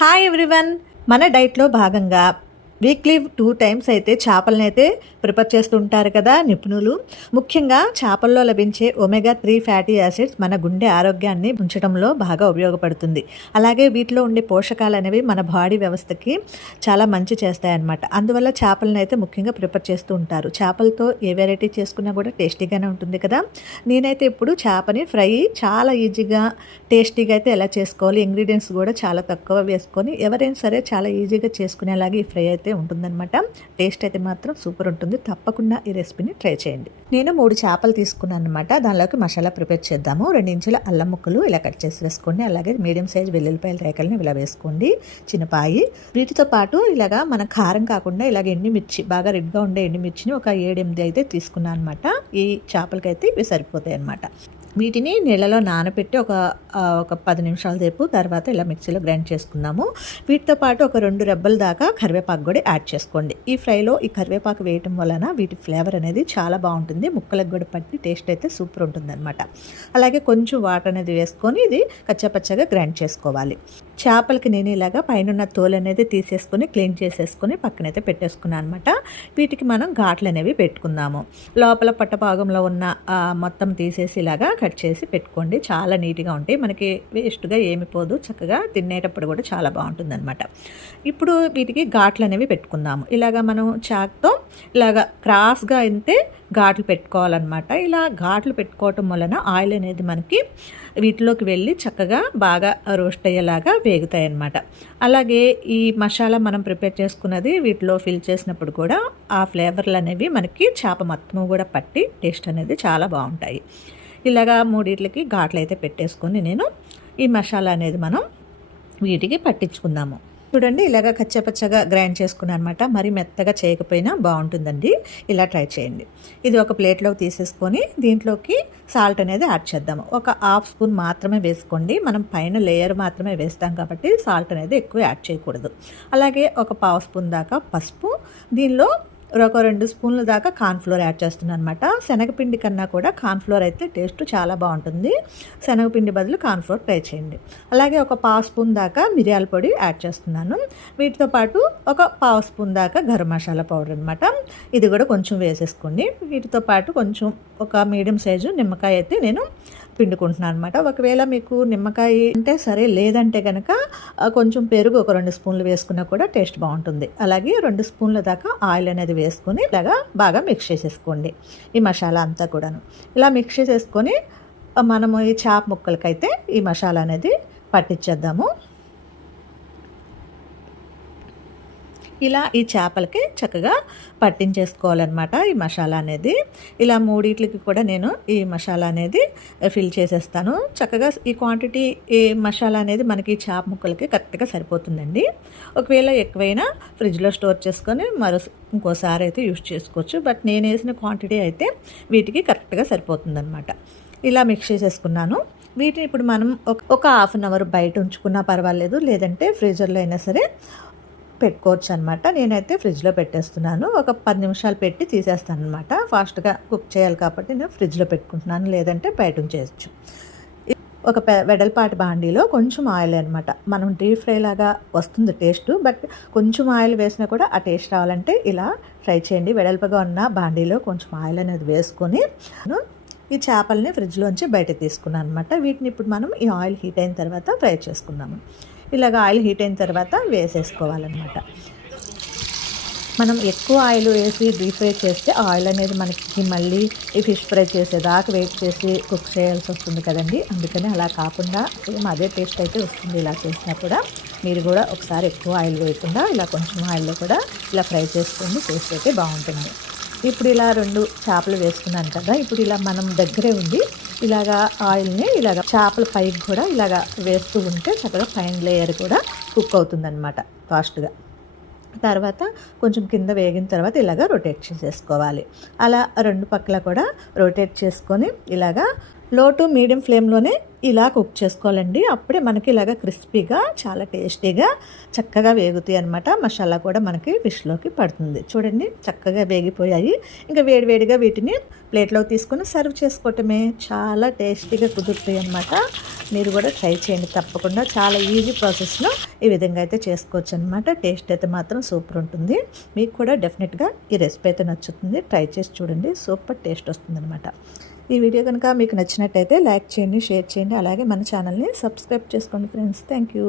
Hi everyone మన డైట్లో భాగంగా వీక్లీ టూ టైమ్స్ అయితే చేపలను అయితే ప్రిపేర్ చేస్తుంటారు కదా నిపుణులు. ముఖ్యంగా చేపల్లో లభించే ఒమెగా త్రీ ఫ్యాటీ యాసిడ్స్ మన గుండె ఆరోగ్యాన్ని ఉంచడంలో బాగా ఉపయోగపడుతుంది. అలాగే వీటిలో ఉండే పోషకాలు అనేవి మన బాడీ వ్యవస్థకి చాలా మంచి చేస్తాయన్నమాట. అందువల్ల చేపలను అయితే ముఖ్యంగా ప్రిపేర్ చేస్తూ ఉంటారు. చేపలతో ఏ వెరైటీ చేసుకున్నా కూడా టేస్టీగానే ఉంటుంది కదా. నేనైతే ఇప్పుడు చేపని ఫ్రై చాలా ఈజీగా టేస్టీగా అయితే ఎలా చేసుకోవాలి ఇంగ్రీడియంట్స్ కూడా చాలా తక్కువ వేసుకొని ఎవరైనా సరే చాలా ఈజీగా చేసుకునేలాగా ఈ ఫ్రై అయితే ఉంటుందన్నమాట. టేస్ట్ అయితే మాత్రం సూపర్ ఉంటుంది. తప్పకుండా ఈ రెసిపీని ట్రై చేయండి. నేను మూడు చేపలు తీసుకున్నాను అనమాట దానిలోకి మసాలా ప్రిపేర్ చేద్దాము. రెండు ఇంచుల అల్లం ముక్కలు ఇలా కట్ చేసి వేసుకోండి. అలాగే మీడియం సైజ్ వెల్లుల్లిపాయల రేకల్ని ఇలా వేసుకోండి. చిన్నపాయి వీటితో పాటు ఇలాగా మన కారం కాకుండా ఇలాగ ఎండుమిర్చి బాగా రెడ్గా ఉండే ఎండుమిర్చిని ఒక ఏడెనిమిది అయితే తీసుకున్నాను అనమాట ఈ చేపలకైతే ఇవి సరిపోతాయి అనమాట వీటిని నీళ్ళలో నానబెట్టి ఒక ఒక పది నిమిషాల సేపు తర్వాత ఇలా మిక్సీలో గ్రైండ్ చేసుకుందాము. వీటితో పాటు ఒక రెండు రెబ్బల దాకా కరివేపాకు కూడా యాడ్ చేసుకోండి. ఈ ఫ్రైలో ఈ కరివేపాకు వేయటం వలన వీటి ఫ్లేవర్ అనేది చాలా బాగుంటుంది. ముక్కలకు కూడా పట్టి టేస్ట్ అయితే సూపర్ ఉంటుంది అనమాట అలాగే కొంచెం వాటర్ అనేది వేసుకొని ఇది కచ్చపచ్చగా గ్రైండ్ చేసుకోవాలి. చేపలకి నేను ఇలాగా పైన తోలు అనేది తీసేసుకొని క్లీన్ చేసేసుకొని పక్కనైతే పెట్టేసుకున్నాను అనమాట వీటికి మనం ఘాట్లు అనేవి పెట్టుకుందాము. లోపల పట్ట భాగంలో ఉన్న మొత్తం తీసేసి ఇలాగా కట్ చేసి పెట్టుకోండి. చాలా నీట్గా ఉంటాయి. మనకి వేస్ట్గా ఏమి పోదు. చక్కగా తినేటప్పుడు కూడా చాలా బాగుంటుంది అనమాట ఇప్పుడు వీటికి ఘాట్లు అనేవి పెట్టుకుందాము. ఇలాగా మనం చాక్తో ఇలాగా క్రాస్గా అయితే ఘాట్లు పెట్టుకోవాలన్నమాట. ఇలా ఘాట్లు పెట్టుకోవటం వలన ఆయిల్ అనేది మనకి వీటిలోకి వెళ్ళి చక్కగా బాగా రోస్ట్ అయ్యేలాగా వేగుతాయి అన్నమాట అలాగే ఈ మసాలా మనం ప్రిపేర్ చేసుకున్నది వీటిలో ఫిల్ చేసినప్పుడు కూడా ఆ ఫ్లేవర్లు అనేవి మనకి చేప మొత్తం కూడా పట్టి టేస్ట్ అనేది చాలా బాగుంటాయి. ఇలాగా మూడిట్లకి ఘాట్లు అయితే పెట్టేసుకొని నేను ఈ మసాలా అనేది మనం వీటికి పట్టించుకుందాము. చూడండి ఇలాగ కచ్చపచ్చగా గ్రైండ్ చేసుకున్నాను అనమాట మరి మెత్తగా చేయకపోయినా బాగుంటుందండి. ఇలా ట్రై చేయండి. ఇది ఒక ప్లేట్లోకి తీసేసుకొని దీంట్లోకి సాల్ట్ అనేది యాడ్ చేద్దాము. ఒక హాఫ్ స్పూన్ మాత్రమే వేసుకోండి. మనం పైన లేయర్ మాత్రమే వేస్తాం కాబట్టి సాల్ట్ అనేది ఎక్కువ యాడ్ చేయకూడదు. అలాగే ఒక పావు స్పూన్ దాకా పసుపు. దీనిలో ఒక రెండు స్పూన్ల దాకా కార్న్ఫ్లోర్ యాడ్ చేస్తున్నాను అనమాట శనగపిండి కన్నా కూడా కార్న్ఫ్లోర్ అయితే టేస్ట్ చాలా బాగుంటుంది. శనగపిండి బదులు కార్న్ఫ్లోర్ ట్రై చేయండి. అలాగే ఒక పావు స్పూన్ దాకా మిరియాల పొడి యాడ్ చేస్తున్నాను. వీటితో పాటు ఒక పావు స్పూన్ దాకా గరం మసాలా పౌడర్ అనమాట ఇది కూడా కొంచెం వేసేసుకోండి. వీటితో పాటు కొంచెం ఒక మీడియం సైజు నిమ్మకాయ అయితే నేను పిండుకుంటున్నాను అనమాట ఒకవేళ మీకు నిమ్మకాయ అంటే సరే లేదంటే కనుక కొంచెం పెరుగు ఒక రెండు స్పూన్లు వేసుకున్నా కూడా టేస్ట్ బాగుంటుంది. అలాగే రెండు స్పూన్ల దాకా ఆయిల్ అనేది వేసుకొని ఇలాగా బాగా మిక్స్ చేసేసుకోండి. ఈ మసాలా అంతా కూడాను. ఇలా మిక్స్ చేసేసుకొని మనము ఈ చేప ముక్కలకైతే ఈ మసాలా అనేది పట్టించేద్దాము. ఇలా ఈ చేపలకి చక్కగా పట్టించేసుకోవాలన్నమాట ఈ మసాలా అనేది. ఇలా మూడిట్లకి కూడా నేను ఈ మసాలా అనేది ఫిల్ చేసేస్తాను. చక్కగా ఈ క్వాంటిటీ ఈ మసాలా అనేది మనకి ఈ చేప ముక్కలకి కరెక్ట్గా సరిపోతుందండి. ఒకవేళ ఎక్కువైనా ఫ్రిడ్జ్లో స్టోర్ చేసుకొని మరో ఇంకోసారి అయితే యూస్ చేసుకోవచ్చు. బట్ నేను వేసిన క్వాంటిటీ అయితే వీటికి కరెక్ట్గా సరిపోతుందన్నమాట. ఇలా మిక్స్ చేసేసుకున్నాను. వీటిని ఇప్పుడు మనం ఒక- ఒక హాఫ్ అన్ అవర్ బయట ఉంచుకున్నా పర్వాలేదు. లేదంటే ఫ్రీజర్లో అయినా సరే పెట్టుకోవచ్చు అనమాట నేనైతే ఫ్రిడ్జ్లో పెట్టేస్తున్నాను. ఒక పది నిమిషాలు పెట్టి తీసేస్తాను అనమాట ఫాస్ట్గా కుక్ చేయాలి కాబట్టి నేను ఫ్రిడ్జ్లో పెట్టుకుంటున్నాను. లేదంటే బయట చేయొచ్చు. ఒక వెడల్పాటి బాండీలో కొంచెం ఆయిల్ అనమాట. మనం డీప్ ఫ్రై లాగా వస్తుంది టేస్ట్. బట్ కొంచెం ఆయిల్ వేసినా కూడా ఆ టేస్ట్ రావాలంటే ఇలా ఫ్రై చేయండి. వెడల్పుగా ఉన్న బాండీలో కొంచెం ఆయిల్ అనేది వేసుకొని ఈ చేపల్ని ఫ్రిడ్జ్లోంచి బయట తీసుకున్నాను అనమాట వీటిని ఇప్పుడు మనం ఈ ఆయిల్ హీట్ అయిన తర్వాత ఫ్రై చేసుకున్నాము ఇలాగ ఆయిల్ హీట్ అయిన తర్వాత వేసేసుకోవాలన్నమాట. మనం ఎక్కువ ఆయిల్ వేసి డీప్ ఫ్రై చేస్తే ఆయిల్ అనేది మనకి మళ్ళీ ఈ ఫిష్ ఫ్రై చేసేదాకా వెయిట్ చేసి కుక్ చేయాల్సి వస్తుంది కదండి. అందుకని అలా కాకుండా సేమ్ అదే టేస్ట్ అయితే వస్తుంది ఇలా చేసినా కూడా. మీరు కూడా ఒకసారి ఎక్కువ ఆయిల్ వేయకుండా ఇలా కొంచెం ఆయిల్లో కూడా ఇలా ఫ్రై చేసుకోండి టేస్ట్ అయితే బాగుంటుంది. ఇప్పుడు ఇలా రెండు చేపలు వేసుకున్నాను కదా ఇప్పుడు ఇలా మనం దగ్గరే ఉండి ఇలాగా ఆయిల్ని ఇలాగ చేపల పైకి కూడా ఇలాగ వేస్తూ ఉంటే చక్కగా పైన లేయర్ కూడా కుక్ అవుతుందన్నమాట ఫాస్ట్గా. తర్వాత కొంచెం కింద వేగిన తర్వాత ఇలాగా రొటేట్ చేసేసుకోవాలి. అలా రెండు పక్కల కూడా రొటేట్ చేసుకొని ఇలాగా లో టు మీడియం ఫ్లేమ్లోనే ఇలా కుక్ చేసుకోవాలండి. అప్పుడే మనకి ఇలాగ క్రిస్పీగా చాలా టేస్టీగా చక్కగా వేగుతాయి అనమాట మసాలా కూడా మనకి ఫిష్లోకి పడుతుంది. చూడండి చక్కగా వేగిపోయాయి. ఇంకా వేడివేడిగా వీటిని ప్లేట్లోకి తీసుకొని సర్వ్ చేసుకోవటమే చాలా టేస్టీగా కుదురుతాయి అనమాట మీరు కూడా ట్రై చేయండి తప్పకుండా. చాలా ఈజీ ప్రాసెస్లో ఈ విధంగా అయితే చేసుకోవచ్చు అనమాట టేస్ట్ అయితే మాత్రం సూపర్ ఉంటుంది. మీకు కూడా డెఫినెట్గా ఈ రెసిపీ అయితే నచ్చుతుంది. ట్రై చేసి చూడండి. సూపర్ టేస్ట్ వస్తుంది ఈ వీడియో కనుక మీకు నచ్చినట్టయితే లైక్ చేయండి షేర్ చేయండి అలాగే మన ఛానల్ని సబ్స్క్రైబ్ చేసుకోండి ఫ్రెండ్స్. Thank you